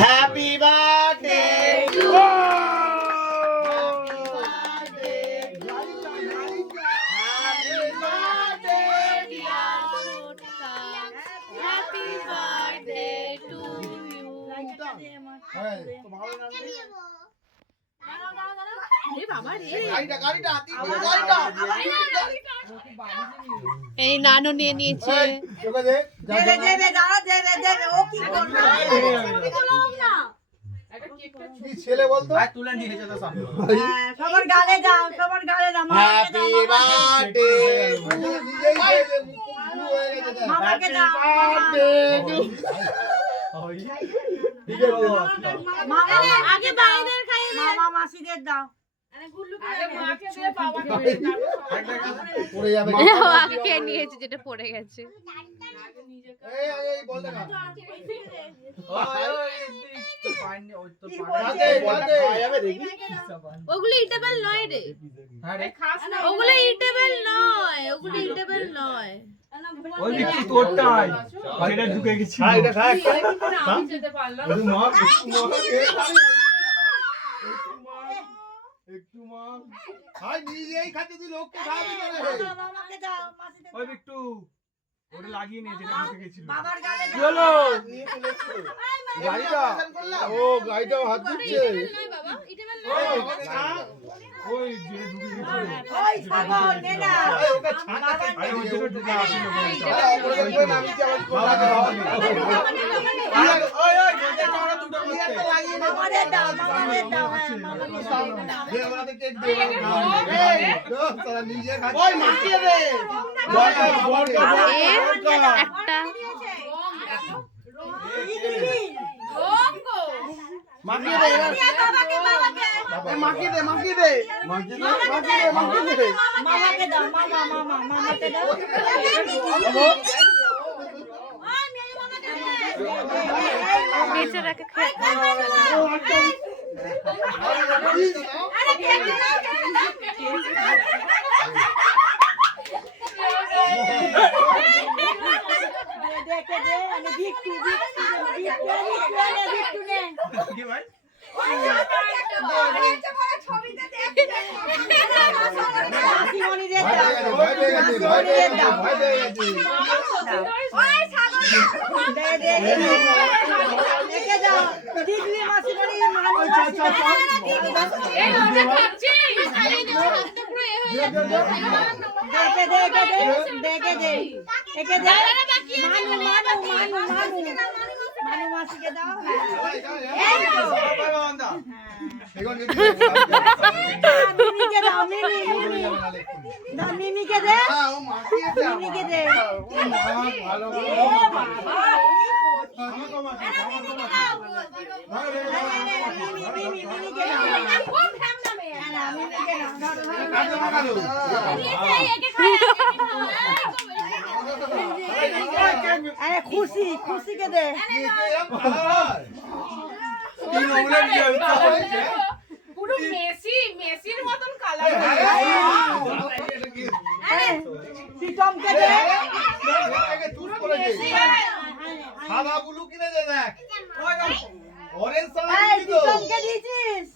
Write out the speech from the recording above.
Happy birthday to এই নানু নিয়ে নিয়েছে। ছেলে বলতো তুলে নিয়েছে তো সবার গালে দাও, সবার গালে দাও। হ্যাপি বার্থডে মামাকে দাও, মামা আগে বাইরের খাইয়ে মামা মাসিদের দাও। আগে কে নিয়েছে যেটা পড়ে গেছে। ওগুলো ইটেবল নয় রে, ওগুলো ইটেবল নয়, ওগুলো ইটেবল নয়। ওই কি তোরটাই বাইরে ঢুকে গেছি। এটা খা আমি যেতে পারলাম না। মা একটু মা খাই নিজেই খাতে তুই লোককে খাওয়াবি না রে। মামাকে দাও, মাসিদের ওই বিট্টু ওটা লাগিয়ে নিয়ে যেটা ঢুকে গেছিল। বাবার গালে দাও। চলো গাড়িটা ও গাড়িটা হাত দিচ্ছে। ওই যে ঢুকে গেছিল ওই সাগর নে না ওটা ছাতা আরে ওই যে ঢুকে আসছিল ওই ওই গজে চাওড়া দুটো করতে মামাদের দাও, মামাদের দাও, হ্যাঁ মামাকে দাও। দে আমাদের কেক দে এই তো সারা নিজে খাচ্ছে। ওই মাখিয়ে দে একটা মাখিয়ে দে বাবাকে, বাবাকে মাখিয়ে দে, মাখিয়ে দে, মাখিয়ে দে, মাখিয়ে দে, মামাকে দাও, মামা মামা মামাকে দাও। বেচারাকে খেতে দেখে দে আমি ভিক্ষু ভিক্ষু ভিক্ষু নে কি ভাই মাসিকে দাও। মিমিকে দাও, মিমিকে দে, মিমিকে দে। খুশি খুশিকে দে। পুরো মেসির মতন কালার। প্রীতমকে দে। সাদা ব্লু কিনে দে দেখ অরেঞ্জ সাদা প্রীতমকে দিয়েছিস।